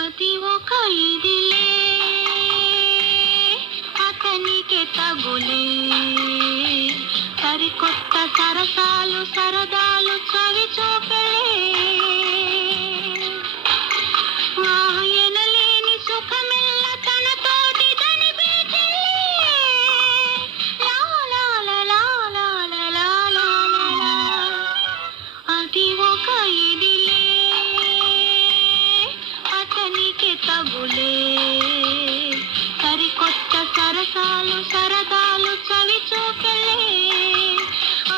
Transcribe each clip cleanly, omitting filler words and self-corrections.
అది ఒక ఇదిలే అతనికి తగులే సరికొత్త సరసాలు సరదాలు చవి చూపలే ఆయనలేని సుఖమెల్ల తనతోటి దనిపించలే అది ఒక ఇదిలే అతనికి తగులే సరికొత్త సరసాలు సరదాలు చవి చూపలే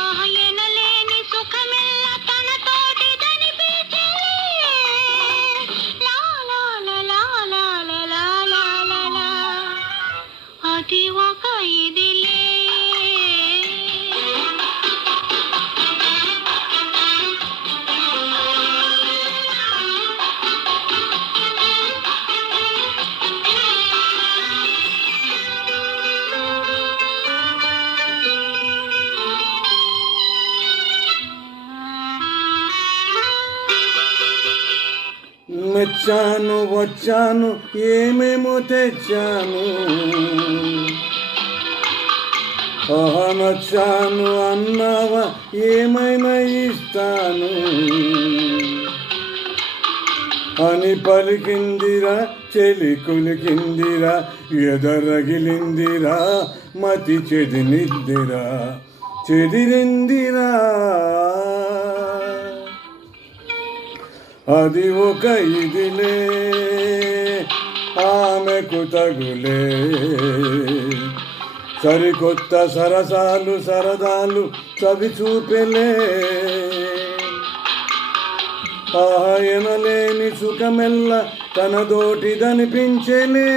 ఆయనలేని సుఖమెల్ల తనతోటి దనిపించలే అది ఒక ఇదిలే మెచ్చాను వచ్చాను ఏమేమో తెచ్చాను నచ్చాను అన్నావా ఏమైనా ఇస్తాను అని పలికిందిరా చెలి కులికిందిరా ఎదరగిలిందిరా మతి చెదిరిందిరా అది ఒక ఇదిలే ఆమెకు తగులే సరికొత్త సరసాలు సరదాలు చవి చూపెలే ఆయనలేని సుఖమెల్ల తనదోటిదనిపించెలే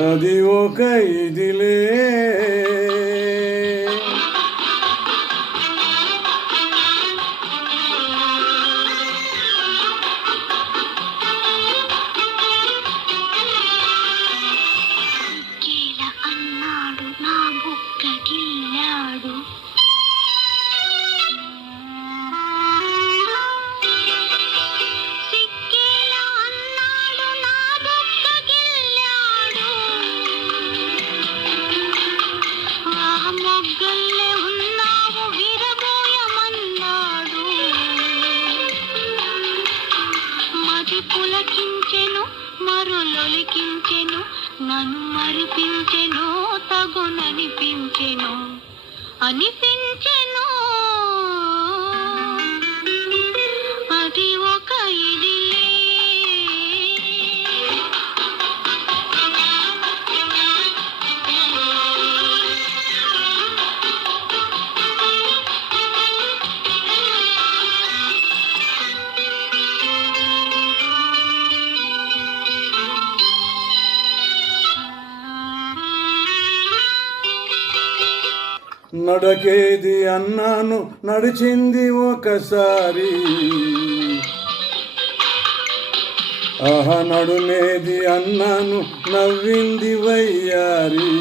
అది ఒక ఇదిలే పులకించెను మరులొలికించెను నన్ను మరిపించెను తగుననిపించెను అనిపించెను అది ఒక ఇదిలే నడకేది అన్నాను నడిచింది ఒకసారి నడుమేది అన్నాను నవ్వింది వయ్యారి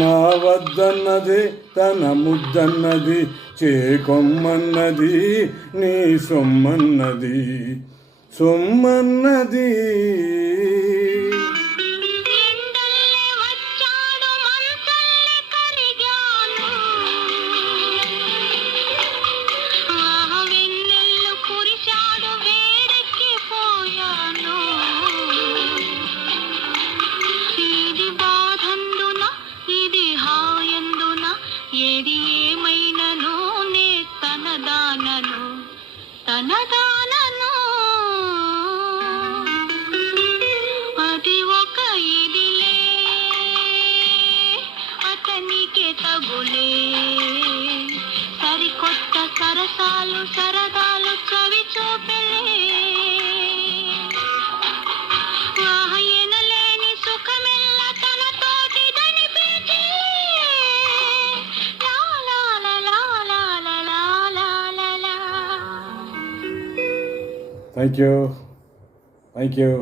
నా వద్దన్నదే తన ముద్దన్నది చేకొమ్మన్నది నీ సొమ్మన్నది ఏది ఏమైనను నే తనదానను అది ఒక ఇదిలే అతనికి తగులే సరికొత్త సరసాలు సరదాలు చవి చూపెలే ఆయనలేని సుఖమెల్ల తనతోటి దనిపించే థ్యాంక్ యూ.